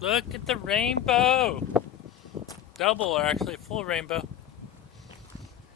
Look at the rainbow! Double, or actually full rainbow.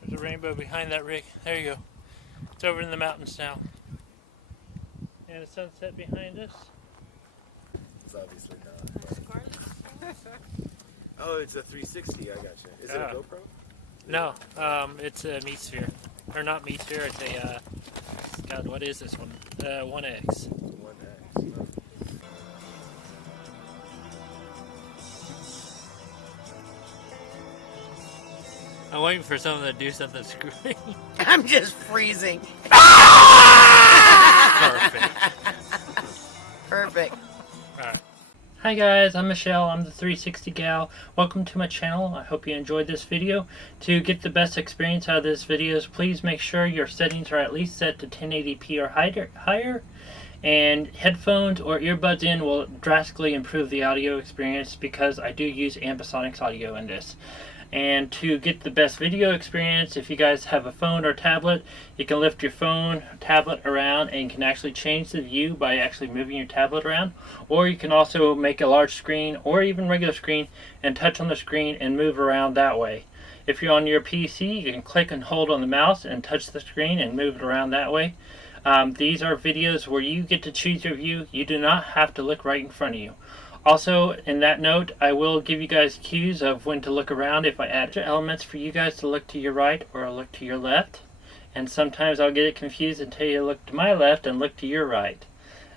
There's a rainbow behind that rig. There you go. It's over in the mountains now. And a sunset behind us. It's obviously not. Oh, it's a 360. I gotcha. Is it a GoPro? No, it's a meat sphere. Or not meat sphere, it's a, God, what is this one? 1X. 1X. Oh. I'm waiting for someone to do something screwy. I'm just freezing. Perfect. Perfect. Alright. Hi guys, I'm Michelle, I'm the 360 gal. Welcome to my channel. I hope you enjoyed this video. To get the best experience out of this video, please make sure your settings are at least set to 1080p or higher. And headphones or earbuds in will drastically improve the audio experience because I do use ambisonics audio in this. And to get the best video experience, if you guys have a phone or tablet, you can lift your phone or tablet around and you can actually change the view by actually moving your tablet around. Or you can also make a large screen or even regular screen and touch on the screen and move around that way. If you're on your PC, you can click and hold on the mouse and touch the screen and move it around that way. These are videos where you get to choose your view. You do not have to look right in front of you. Also, in that note, I will give you guys cues of when to look around if I add elements for you guys to look to your right or look to your left. And sometimes I'll get it confused and tell you to look to my left and look to your right.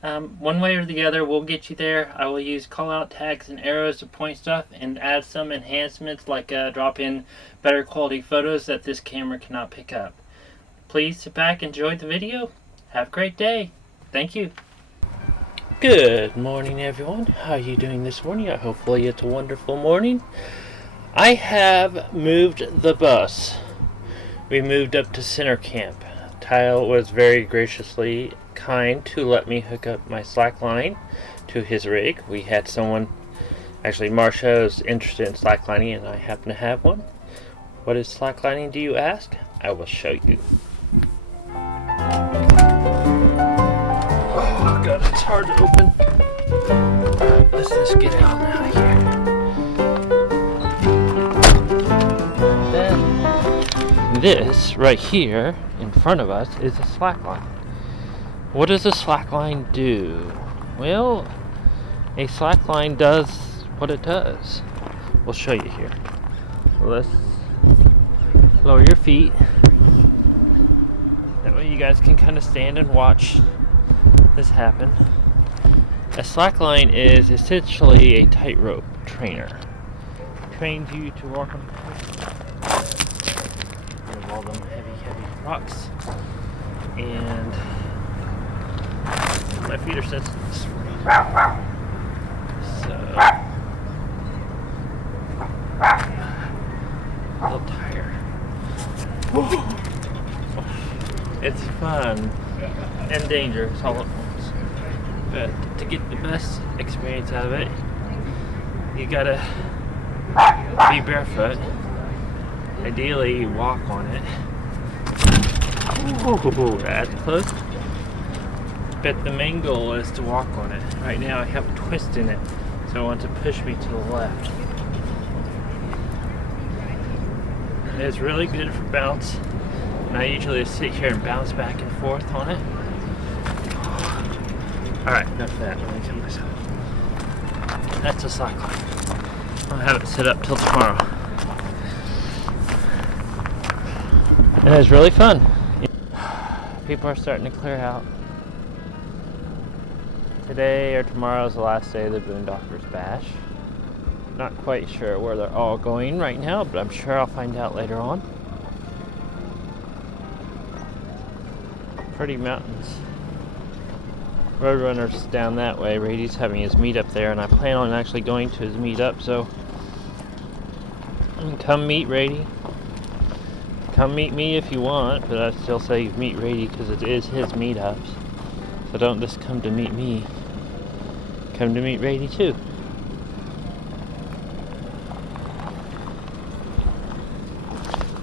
One way or the other, we'll get you there. I will use call-out tags and arrows to point stuff and add some enhancements like drop in better quality photos that this camera cannot pick up. Please sit back and enjoy the video. Have a great day. Thank you. Good morning, everyone. How are you doing this morning? Hopefully it's a wonderful morning. I have moved the bus. We moved up to center camp. Kyle was very graciously kind to let me hook up my slackline to his rig. We had someone, actually Marsha was interested in slacklining and I happen to have one. What is slacklining, do you ask? I will show you. Oh god, it's hard to open. Alright, let's just get out now here. Then, this right here in front of us is a slackline. What does a slackline do? Well, a slackline does what it does. We'll show you here. So let's lower your feet. That way you guys can kind of stand and watch this happen. A slackline is essentially a tightrope trainer. Trains you to walk on all them heavy rocks. And my feet are sensitive. So a little tired. It's fun and dangerous all at once. But to get the best experience out of it, you gotta be barefoot. Ideally, you walk on it. Ooh, that's close. But the main goal is to walk on it. Right now, I have a twist in it, so I want to push me to the left. It's really good for bounce. And I usually sit here and bounce back and forth on it. Alright, enough of that. Let me get myself. That's a slackline. I'll have it set up till tomorrow. And it's really fun. People are starting to clear out. Today or tomorrow is the last day of the Boondockers Bash. Not quite sure where they're all going right now, but I'm sure I'll find out later on. Pretty mountains. Roadrunner's down that way. Rady's having his meetup there, and I plan on actually going to his meetup, so come meet Rady. Come meet me if you want, but I still say meet Rady because it is his meetups. So don't just come to meet me. Come to meet Rady too.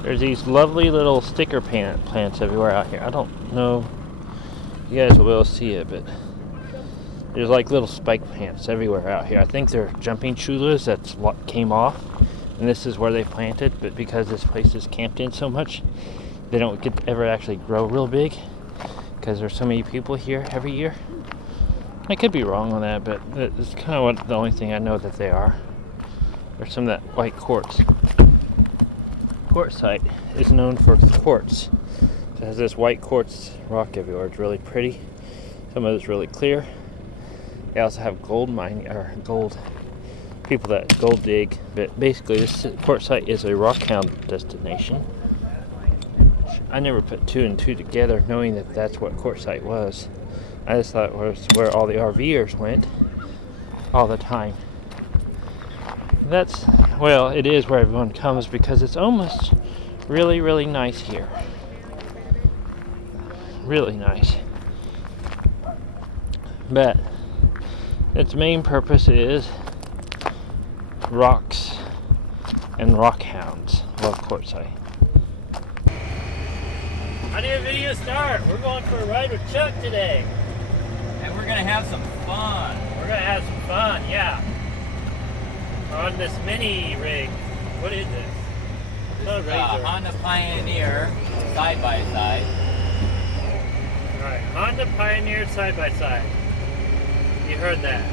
There's these lovely little sticker plants everywhere out here. I don't know if you guys will be able to see it, but There's like little spike plants everywhere out here. I think they're jumping chulas that's what came off, and this is where they planted, but because this place is camped in so much, they don't get to ever actually grow real big because there's so many people here every year. I could be wrong on that, but it's kind of what the only thing I know that they are. There's some of that white quartz. Quartzite is known for quartz. It has this white quartz rock everywhere. It's really pretty. Some of it's really clear. They also have gold mining, or gold people that gold dig. But basically, this quartzite is a rockhound destination. I never put two and two together, knowing that that's what quartzite was. I just thought it was where all the RVers went all the time. That's, well, it is where everyone comes because it's almost really, really nice here. Really nice. But its main purpose is rocks and rockhounds. Love quartzite. How did your video start? We're going for a ride with Chuck today. And we're gonna have some fun. We're gonna have some fun, yeah. On this mini rig. What is this? This is a Honda Pioneer side by side. Alright, Honda Pioneer side by side. You heard that.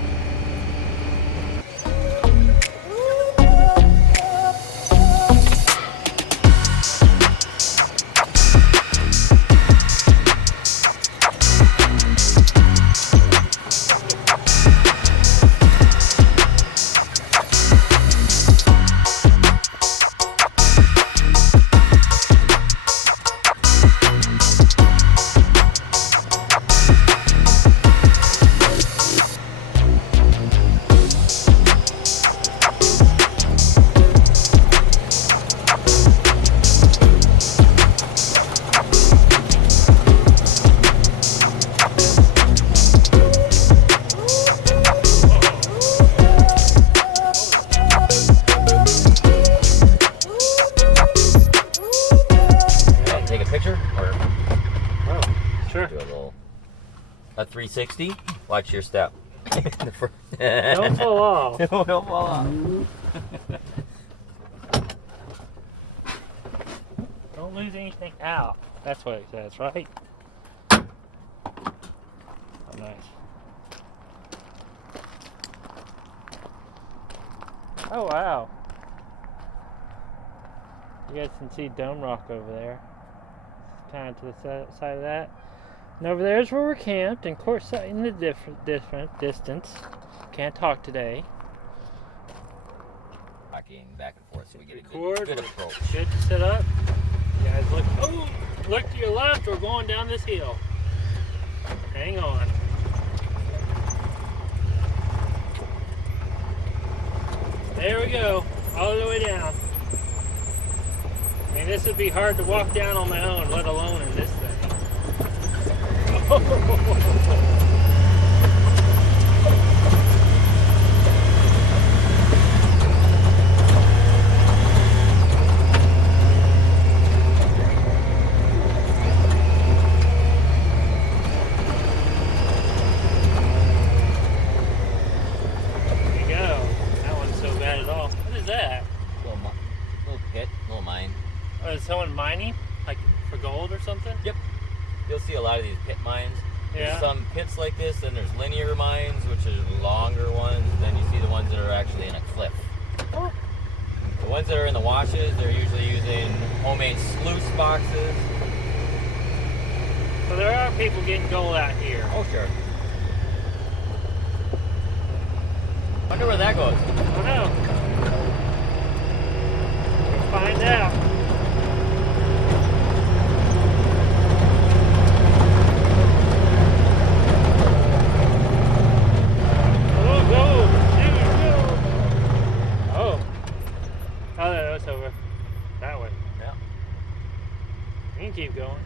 A 360. Watch your step. Don't fall off. Don't fall off. Don't lose anything out. That's what it says, right? Oh, nice. Oh, wow. You guys can see Dome Rock over there. It's kind of to the side of that. And over there is where we're camped, and quartzite in the different distance. Can't talk today. Rocking back and forth so we get a good approach. Good to set up. You guys look. Oh, look to your left. We're going down this hill. Hang on. There we go. All the way down. I mean, this would be hard to walk down on my own, let alone in this thing. Is someone mining, like for gold or something? Yep. You'll see a lot of these pit mines. Yeah. There's some pits like this, and there's linear mines, which are longer ones. Then you see the ones that are actually in a cliff. Oh. The ones that are in the washes, they're usually using homemade sluice boxes. So there are people getting gold out here. Oh, sure. Wonder where that goes. I don't know. We'll find out. Over that way. Yeah. You can keep going.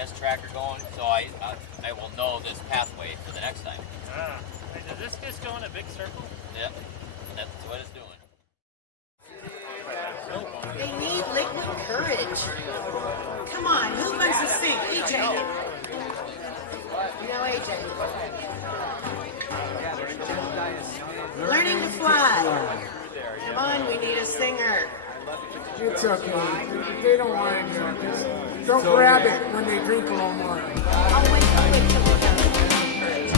GPS tracker going, so I will know this pathway for the next time. Ah, wait, does this just go in a big circle? Yep, that's what it's doing. They need liquid courage. Come on, who wants to sing? AJ. You know AJ. Learning to fly. Come on, we need a singer. It's okay. They don't want to do it. Don't grab it when they drink a little more. I'll wait till we have liquid courage.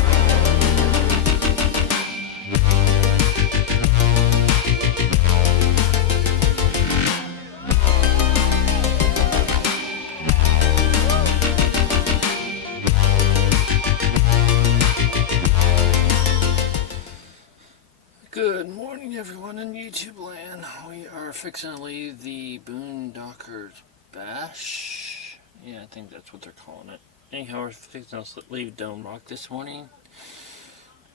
Good morning, everyone in YouTube land. We are fixing to leave the Boondockers Bash. Yeah, I think that's what they're calling it. Anyhow, we're fixing to leave Dome Rock this morning.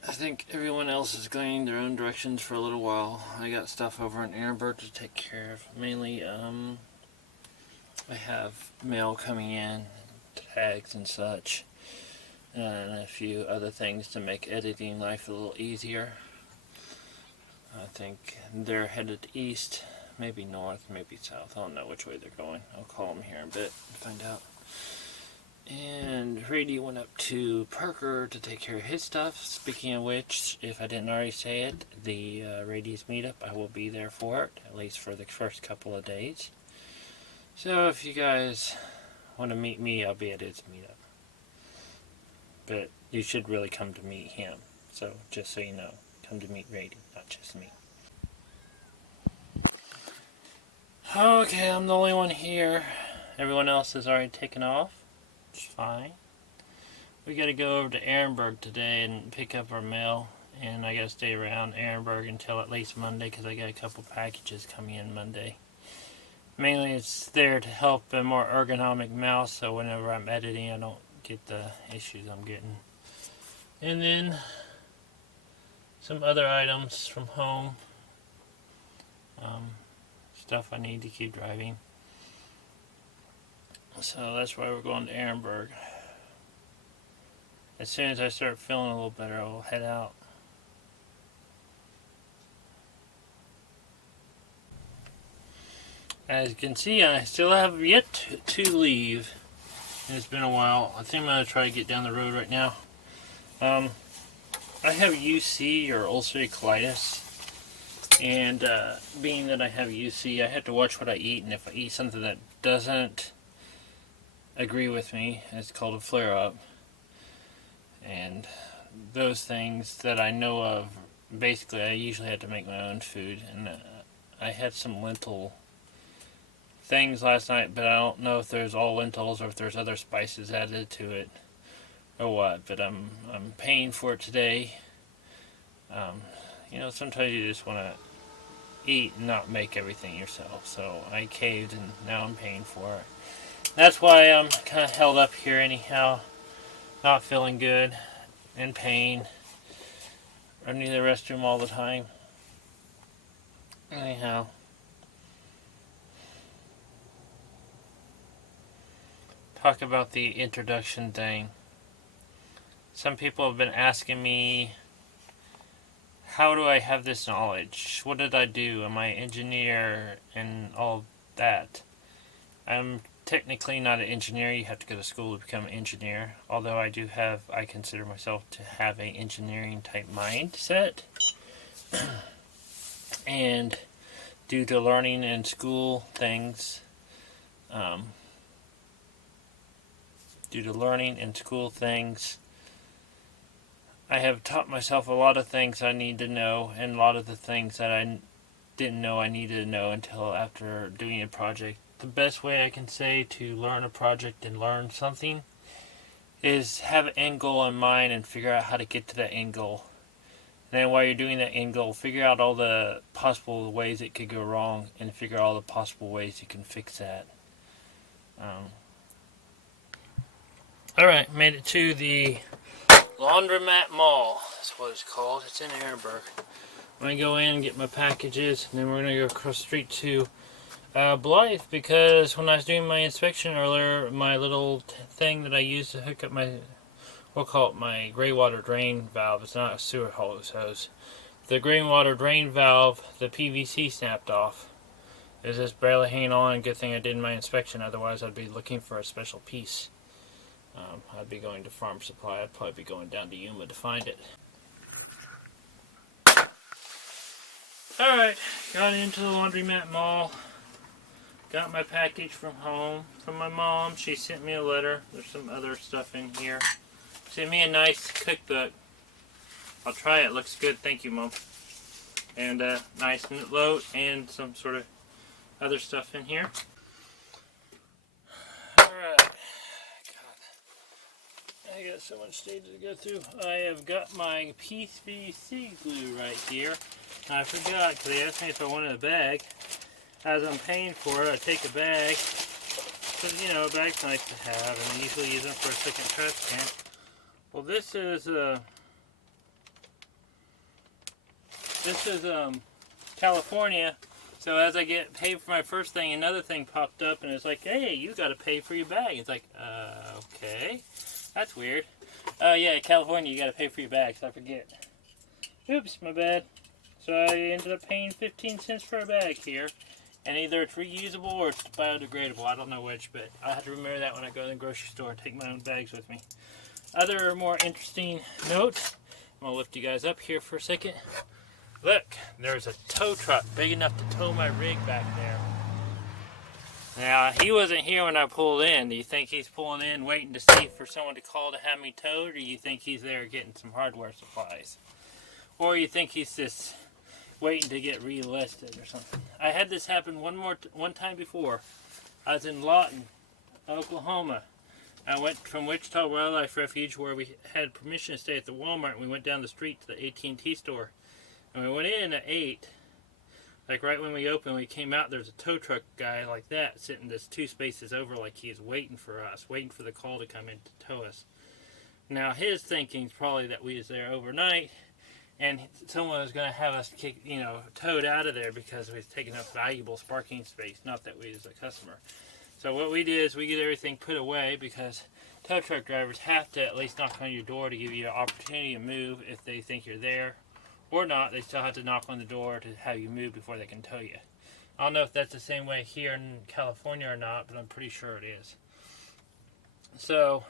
I think everyone else is going their own directions for a little while. I got stuff over in Erenburg to take care of. Mainly, I have mail coming in, tags and such, and a few other things to make editing life a little easier. I think they're headed east, maybe north, maybe south. I don't know which way they're going. I'll call them here in a bit and find out. And Rady went up to Parker to take care of his stuff. Speaking of which, if I didn't already say it, the Rady's meetup, I will be there for it, at least for the first couple of days. So if you guys want to meet me, I'll be at his meetup. But you should really come to meet him. So just so you know. Come to meet Rady, not just me. Okay, I'm the only one here. Everyone else has already taken off. It's fine. We gotta go over to Erenburg today and pick up our mail. And I gotta stay around Erenburg until at least Monday because I got a couple packages coming in Monday. Mainly it's there to help a more ergonomic mouse so whenever I'm editing I don't get the issues I'm getting. And then some other items from home, stuff I need to keep driving. So that's why we're going to Erenburg. As soon as I start feeling a little better, I will head out. As you can see, I still have yet to leave. It's been a while. I think I'm going to try to get down the road right now. I have UC, or ulcerative colitis, and being that I have UC, I have to watch what I eat, and if I eat something that doesn't agree with me, it's called a flare-up. And those things that I know of, basically I usually have to make my own food, and I had some lentil things last night, but I don't know if there's all lentils or if there's other spices added to it or what, but I'm paying for it today. You know, sometimes you just want to eat and not make everything yourself, so I caved and now I'm paying for it. That's why I'm kind of held up here anyhow, not feeling good, in pain, running to the restroom all the time. Anyhow, talk about the introduction thing. Some people have been asking me, how do I have this knowledge? What did I do? Am I an engineer and all that? I'm technically not an engineer. You have to go to school to become an engineer. Although I consider myself to have an engineering type mindset. And due to learning in school things, I have taught myself a lot of things I need to know, and a lot of the things that I didn't know I needed to know until after doing a project. The best way I can say to learn a project and learn something is have an end goal in mind and figure out how to get to that end goal. And then while you're doing that end goal, figure out all the possible ways it could go wrong and figure out all the possible ways you can fix that. Alright, made it to the Laundromat Mall. That's what it's called. It's in Errands. I'm going to go in and get my packages, and then we're going to go across the street to Blythe, because when I was doing my inspection earlier, my little thing that I used to hook up my, we'll call it my gray water drain valve, it's not a sewer hose. The gray water drain valve, the PVC snapped off. It's just barely hanging on. Good thing I did my inspection, otherwise I'd be looking for a special piece. I'd be going to Farm Supply. I'd probably be going down to Yuma to find it. Alright, got into the laundromat mall. Got my package from home, from my mom. She sent me a letter. There's some other stuff in here. Sent me a nice cookbook. I'll try it. Looks good. Thank you, Mom. And a nice note and some sort of other stuff in here. Alright. God. I got so much stages to go through. I have got my PVC glue right here. I forgot because they asked me if I wanted a bag. As I'm paying for it, I take a bag. Because, you know, a bag's nice to have, and I usually use them for a second trash can. Well, this is California. So as I get paid for my first thing, another thing popped up, and it's like, hey, you got to pay for your bag. It's like, okay, that's weird. Yeah, California, you got to pay for your bags. I forget. Oops, my bad. So I ended up paying 15 cents for a bag here. And either it's reusable or it's biodegradable. I don't know which, but I'll have to remember that when I go to the grocery store and take my own bags with me. Other more interesting note, I'm going to lift you guys up here for a second. Look, there's a tow truck big enough to tow my rig back there. Now, he wasn't here when I pulled in. Do you think he's pulling in waiting to see for someone to call to have me towed? Or do you think he's there getting some hardware supplies? Or you think he's just waiting to get relisted or something? I had this happen one time before. I was in Lawton, Oklahoma. I went from Wichita Wildlife Refuge, where we had permission to stay at the Walmart, and we went down the street to the AT&T store. And we went in at 8. Like right when we opened, we came out, there's a tow truck guy like that sitting just 2 spaces over, like he's waiting for us, waiting for the call to come in to tow us. Now his thinking's probably that we was there overnight, and someone was going to have us towed out of there because we was taking up valuable parking space, not that we was a customer. So what we did is we get everything put away, because tow truck drivers have to at least knock on your door to give you an opportunity to move if they think you're there. Or not, they still have to knock on the door to have you move before they can tow you. I don't know if that's the same way here in California or not, but I'm pretty sure it is. So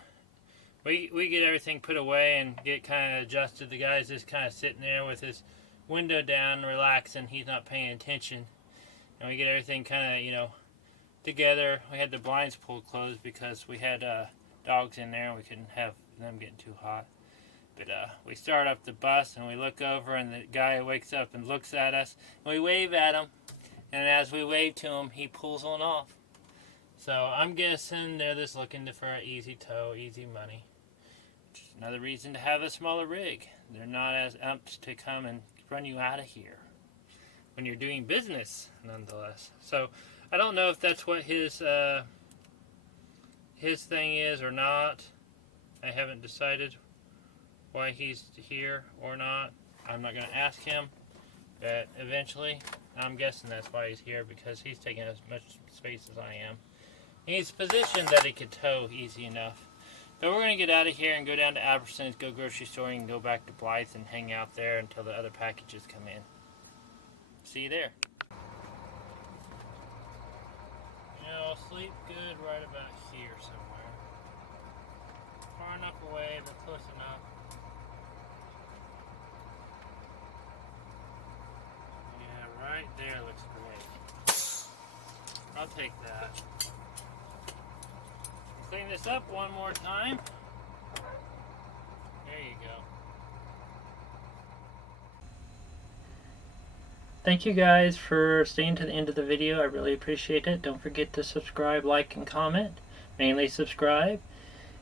we get everything put away and get kind of adjusted. The guy's just kind of sitting there with his window down, relaxing. He's not paying attention. And we get everything kind of, together. We had the blinds pulled closed because we had dogs in there and we couldn't have them getting too hot. But we start up the bus and we look over, and the guy wakes up and looks at us. And we wave at him, and as we wave to him, he pulls on off. So I'm guessing they're just looking for an easy tow, easy money. Which is another reason to have a smaller rig. They're not as amped to come and run you out of here when you're doing business, nonetheless. So I don't know if that's what his thing is or not. I haven't decided why he's here or not. I'm not going to ask him, but eventually I'm guessing that's why he's here, because he's taking as much space as I am. He's positioned that he could tow easy enough. But we're going to get out of here and go down to Albertsons, go grocery storing, and go back to Blythe and hang out there until the other packages come in. See you there. I'll sleep good right about here somewhere. Far enough away, but close enough. Right there looks great. I'll take that. Clean this up one more time. There you go. Thank you guys for staying to the end of the video. I really appreciate it. Don't forget to subscribe, like, and comment. Mainly subscribe.